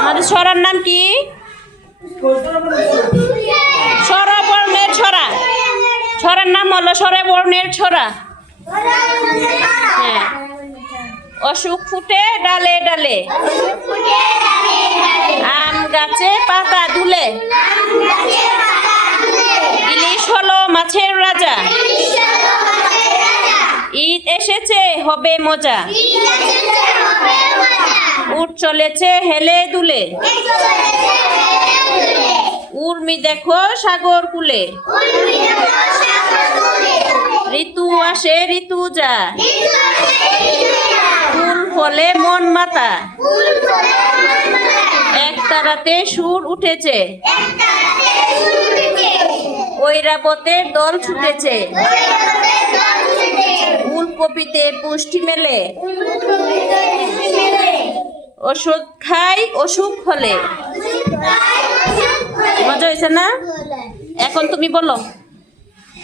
আমাদের ছড়ার নাম কি? স্বরবর্ণের ছড়া। ছড়ার নাম হলো স্বরবর্ণের ছড়া। হ্যাঁ। অসুখ ফুটে ডালে ডালে, আম গাছে পাতা দুলে, ইলিশ হলো মাছের রাজা, ঈদ এসেছে হবে মজা, উট চলেছে হেলে দুলে, উর্মি দেখো সাগর কুলে, ঋতু আসে ঋতু যা, ফুল ফলে মন মাতা, এক তারাতে সুর উঠেছে, ঐরাবতের দল ছুটেছে, ফুলকপিতে পুষ্টি মেলে, ওষুধ খাই অসুখ হলে। মজা হয়েছে না? এখন তুমি বলো।